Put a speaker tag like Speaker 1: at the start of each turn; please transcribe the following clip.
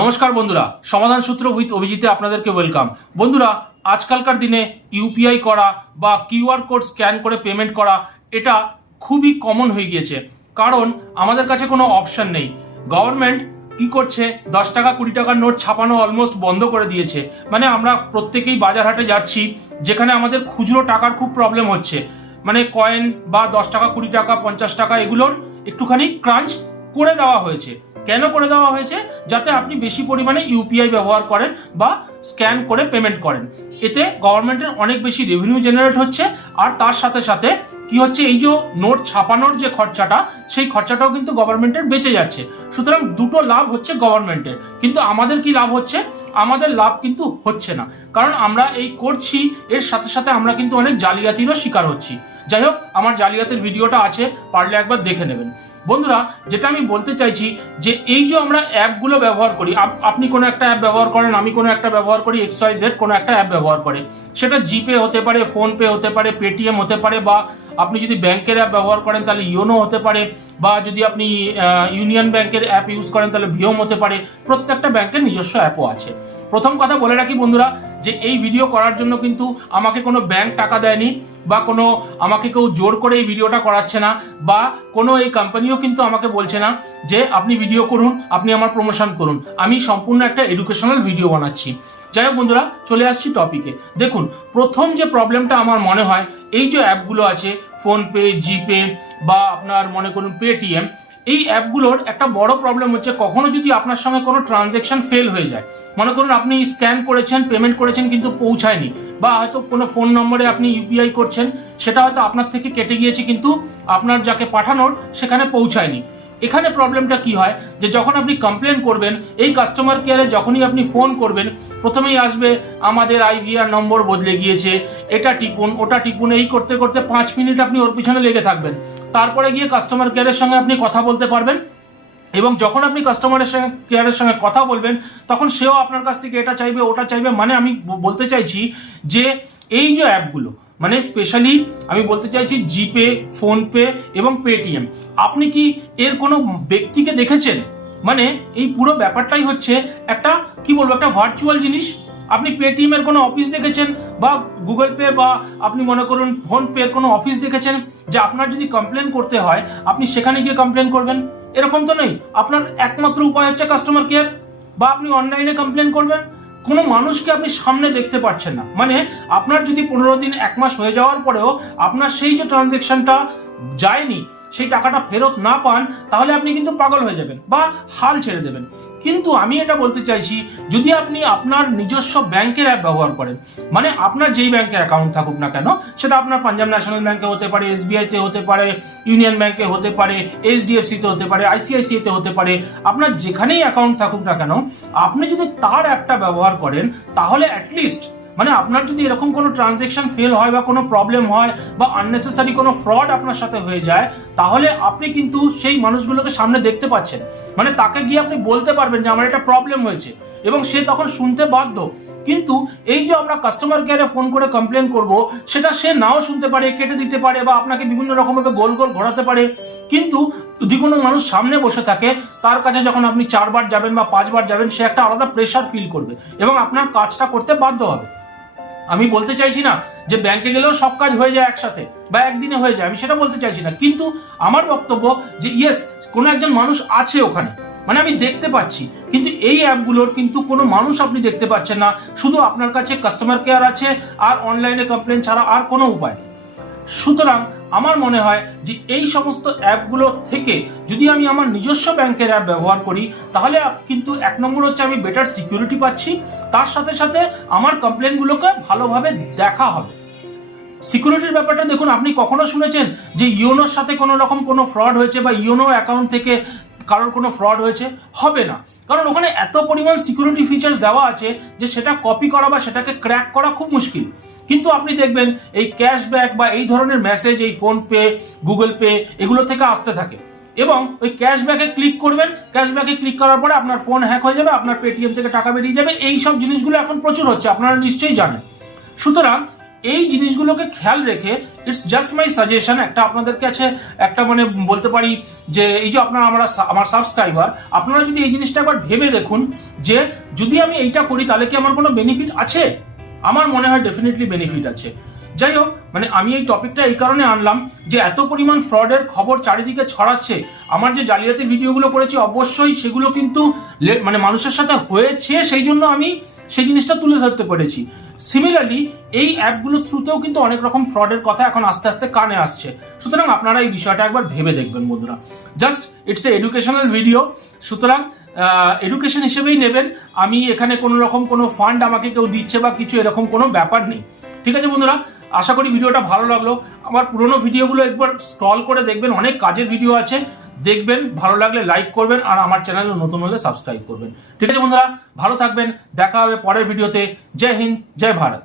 Speaker 1: নমস্কার বন্ধুরা, সমাধান সূত্র উইথ অভিজিতে আপনাদেরকে ওয়েলকাম বন্ধুরা, আজকালকার দিনে ইউপিআই করা বা কিউআর কোড স্ক্যান করে পেমেন্ট করা, এটা খুবই কমন হয়ে গিয়েছে। কারণ আমাদের কাছে কোনো অপশন নেই। গভর্নমেন্ট কি করছে? দশ টাকা, কুড়ি টাকার নোট ছাপানো অলমোস্ট বন্ধ করে দিয়েছে। মানে আমরা প্রত্যেকেই বাজার হাটে যাচ্ছি, যেখানে আমাদের খুচরো টাকার খুব প্রবলেম হচ্ছে। মানে কয়েন বা দশ টাকা, কুড়ি টাকা, পঞ্চাশ টাকা, এগুলোর একটুখানি ক্রাঞ্চ করে দেওয়া হয়েছে। কেন করে দেওয়া হয়েছে? যাতে আপনি বেশি পরিমাণে ইউপিআই ব্যবহার করেন বা স্ক্যান করে পেমেন্ট করেন। এতে গভর্নমেন্টের অনেক বেশি রেভিনিউ জেনারেট হচ্ছে। আর তার সাথে সাথে কি হচ্ছে? এই যে নোট ছাপানোর যে খরচাটা, সেই খরচাটাও কিন্তু গভর্নমেন্টের বেঁচে যাচ্ছে। সুতরাং দুটো লাভ হচ্ছে গভর্নমেন্টের। কিন্তু আমাদের কি লাভ হচ্ছে? আমাদের লাভ কিন্তু হচ্ছে না। কারণ আমরা এই করছি, এর সাথে সাথে আমরা কিন্তু অনেক জালিয়াতিরও শিকার হচ্ছি। যাই হোক, আমার জালিয়াতের ভিডিওটা আছে, পারলে একবার দেখে নেবেন। বন্ধুরা, যেটা আমি বলতে চাইছি যে এই যে আমরা অ্যাপগুলো ব্যবহার করি, আপ- আপনি কোনো একটা অ্যাপ ব্যবহার করেন, আমি কোনো একটা ব্যবহার করি এক্সওয়াই জেড কোনো একটা অ্যাপ ব্যবহার করে। সেটা জিপে হতে পারে ফোনপে হতে পারে পেটিএম হতে পারে বা আপনি যদি ব্যাংকের অ্যাপ ব্যবহার করেন, তাহলে ইয়োনো হতে পারে, বা যদি আপনি ইউনিয়ন ব্যাংকের অ্যাপ ইউজ করেন, তাহলে ভিওম হতে পারে। প্রত্যেকটা ব্যাংকের নিজস্ব অ্যাপও আছে। প্রথম কথা বলে রাখি বন্ধুরা, যে এই ভিডিও করার জন্য কিন্তু আমাকে কোনো ব্যাংক টাকা দেয়নি, বা কোনো, আমাকে কেউ জোর করে এই ভিডিওটা করাচ্ছে না, বা কোনো এই কোম্পানিও কিন্তু আমাকে বলছে না যে, আপনি ভিডিও করুন, আপনি আমার প্রমোশন করুন। আমি সম্পূর্ণ একটা এডুকেশনাল ভিডিও বানাচ্ছি। যাই হোক বন্ধুরা, চলে আসছি টপিকে দেখুন, প্রথম যে প্রবলেমটা আমার মনে হয়, এই যে অ্যাপগুলো আছে ফোনপে জিপে বা আপনার মনে করুন পেটিএম এই অ্যাপগুলোর একটা বড় প্রবলেম হচ্ছে, কখনো যদি আপনার সঙ্গে কোনো ট্রানজেকশন ফেল হয়ে যায়। মনে করুন, আপনি স্ক্যান করেছেন পেমেন্ট করেছেন, কিন্তু পৌঁছায়নি বা হয়তো কোনো ফোন নম্বরে আপনি ইউপিআই করছেন, সেটা হয়তো আপনার থেকে কেটে গিয়েছে, কিন্তু আপনার যাকে পাঠানোর, সেখানে পৌঁছায়নি। এখানে প্রবলেমটা কি হয়? যে যখন আপনি কমপ্লেন করবেন, এই কাস্টমার কেয়ারে যখনই আপনি ফোন করবেন, প্রথমেই আসবে, আমাদের আইভিআর নম্বর বদলে গিয়েছে, এটা টিপুন, ওটা টিপুন। এই করতে করতে পাঁচ মিনিট আপনি ওর পিছনে লেগে থাকবেন। তারপরে গিয়ে কাস্টমার কেয়ারের সঙ্গে আপনি কথা বলতে পারবেন এবং যখন আপনি কাস্টমারের সঙ্গে কেয়ারের সঙ্গে কথা বলবেন, তখন সেও আপনার কাছ থেকে এটা চাইবে, ওটা চাইবে। মানে আমি বলতে চাইছি যে, এই যে অ্যাপগুলো মানে স্পেশালি আমি বলতে চাইছি জিপে, ফোনপে এবং পেটিএম। আপনি কি এর কোনো ব্যক্তিকে দেখেছেন? মানে এই পুরো ব্যাপারটাই হচ্ছে একটা, কি বলব, একটা ভার্চুয়াল জিনিস। আপনি পেটিএম এর কোনো অফিস দেখেছেন? বা গুগল পে বা আপনি মনে করুন ফোন পে এর কোনো অফিস দেখেছেন? যে আপনার যদি কমপ্লেন করতে হয়, আপনি সেখানে গিয়ে কমপ্লেন করবেন? এরকম তো নেই। আপনার একমাত্র উপায় হচ্ছে কাস্টমার কেয়ার বা আপনি অনলাইনে কমপ্লেন করবেন? কোনো মানুষকে আপনি সামনে দেখতে পাচ্ছেন না। মানে আপনার যদি পনেরো দিন, এক মাস হয়ে যাওয়ার পরেও আপনার সেই যে ট্রানজেকশনটা যায়নি, সেই টাকাটা ফেরত না পান, তাহলে আপনি কিন্তু পাগল হয়ে যাবেন বা হাল ছেড়ে দেবেন। কিন্তু আমি এটা বলতে চাইছি, যদি আপনি আপনার নিজস্ব ব্যাংকের অ্যাপ ব্যবহার করেন মানে আপনার যেই ব্যাংকের অ্যাকাউন্ট থাকুক না কেন, সেটা আপনার পাঞ্জাব ন্যাশনাল ব্যাংকে হতে পারে এসবিআইতে হতে পারে ইউনিয়ন ব্যাংকে হতে পারে এইচডিএফসিতে হতে পারে আইসিআইসিআইতে হতে পারে, আপনার যেখানেই অ্যাকাউন্ট থাকুক না কেন, আপনি যদি তার অ্যাপটা ব্যবহার করেন, তাহলে অ্যাটলিস্ট মানে আপনার যদি এরকম কোনো ট্রানজেকশন ফেল হয় বা কোনো প্রবলেম হয় বা আননেসেসারি কোনো ফ্রড আপনার সাথে হয়ে যায়, তাহলে আপনি কিন্তু সেই মানুষগুলোকে সামনে দেখতে পাচ্ছেন। মানে তাকে গিয়ে আপনি বলতে পারবেন যে আমার একটা প্রবলেম হয়েছে এবং সে তখন শুনতে বাধ্য। কিন্তু এই যে আমরা কাস্টমার কেয়ারে ফোন করে কমপ্লেন করব, সেটা সে নাও শুনতে পারে, কেটে দিতে পারে বা আপনাকে বিভিন্ন রকমভাবে গোল গোল ঘোরাতে পারে। কিন্তু যদি কোনো মানুষ সামনে বসে থাকে, তার কাছে যখন আপনি চারবার যাবেন বা পাঁচবার যাবেন, সে একটা আলাদা প্রেশার ফিল করবে এবং আপনার কাজটা করতে বাধ্য হবে। আমি বলতে চাইছি না যে ব্যাংকে গেলেও সব কাজ হয়ে যায় একসাথে বা একদিনে হয়ে যায়, আমি সেটা বলতে চাইছি না। কিন্তু আমার বক্তব্য যে ইয়েস কোনো একজন মানুষ আছে ওখানে মানে আমি দেখতে পাচ্ছি, কিন্তু এই অ্যাপগুলোর কিন্তু কোনো মানুষ আপনি দেখতে পাচ্ছেন না। শুধু আপনার কাছে কাস্টমার কেয়ার আছে আর অনলাইনে কমপ্লেন ছাড়া আর কোনো উপায় সুতরাং আমার মনে হয় যে এই সমস্ত অ্যাপগুলো থেকে যদি আমি আমার নিজস্ব ব্যাংকের অ্যাপ ব্যবহার করি, তাহলে কিন্তু এক নম্বর হচ্ছে আমি বেটার সিকিউরিটি পাচ্ছি। তার সাথে সাথে আমার কমপ্লেনগুলোকে ভালোভাবে দেখা হবে। সিকিউরিটির ব্যাপারটা দেখুন, আপনি কখনো শুনেছেন যে ইওনোর সাথে কোনো রকম কোনো ফ্রড হয়েছে বা ইওনো অ্যাকাউন্ট থেকে কারোর কোনো ফ্রড হয়েছে? হবে না। কারণ ওখানে এত পরিমাণ সিকিউরিটি ফিচার্স দেওয়া আছে যে সেটা কপি করা বা সেটাকে ক্র্যাক করা খুব মুশকিল। কিন্তু আপনি দেখবেন এই ক্যাশব্যাক বা এই ধরনের মেসেজ এই ফোনপে গুগল পে এগুলো থেকে আসতে থাকে। এবং ওই ক্যাশব্যাকে ক্লিক করবেন ক্যাশব্যাকে ক্লিক করার পরে আপনার ফোন হ্যাক হয়ে যাবে, আপনার পেটিএম থেকে টাকা বেরিয়ে যাবে। এই সব জিনিসগুলো এখন প্রচুর হচ্ছে, আপনারা নিশ্চয়ই জানেন। সুতরাং এই জিনিসগুলোকে খেয়াল রেখে ইটস জাস্ট মাই সাজেশন একটা আপনাদের কাছে, একটা মানে বলতে পারি যে এই যে আপনারা আমরা আমার সাবস্ক্রাইবার আপনারা যদি এই জিনিসটা একবার ভেবে দেখুন যে যদি আমি এইটা করি তাহলে কি আমার কোনো বেনিফিট আছে? আমার মনে হয় ডেফিনেটলি বেনিফিট আছে। যাই হোক মানে আমি এই টপিকটা এই কারণে আনলাম যে এত পরিমাণ ফ্রডের খবর চারিদিকে ছড়াচ্ছে। আমার যে জালিয়াতি ভিডিওগুলো করেছি, অবশ্যই সেগুলো কিন্তু মানে মানুষের সাথে হয়েছে, সেই জন্য আমি সেই জিনিসটা তুলে ধরতে পেরেছি। সিমিলারলি এই অ্যাপগুলো থ্রুতেও কিন্তু অনেক রকম ফ্রডের কথা এখন আস্তে আস্তে কানে আসছে। সুতরাং আপনারা এই বিষয়টা একবার ভেবে দেখবেন বন্ধুরা। Just it's a educational video সুতরাং এডুকেশন হিসেবেই নেবেন। আমি এখানে কোনো রকম কোনো ফান্ড আমাকে কেউ দিচ্ছে বা কিছু এরকম কোনো ব্যাপার নেই। ঠিক আছে বন্ধুরা? আশা করি ভিডিওটা ভালো লাগল। আমার পুরোনো ভিডিওগুলো একবার স্ক্রল করে দেখবেন। অনেক কাজের ভিডিও আছে। দেখবেন, ভালো লাগলে লাইক করবেন আর আমার চ্যানেলে নতুন হলে সাবস্ক্রাইব করবেন। ঠিক আছে বন্ধুরা, ভালো থাকবেন, দেখা হবে পরের ভিডিওতে জয় হিন্দ, জয় ভারত।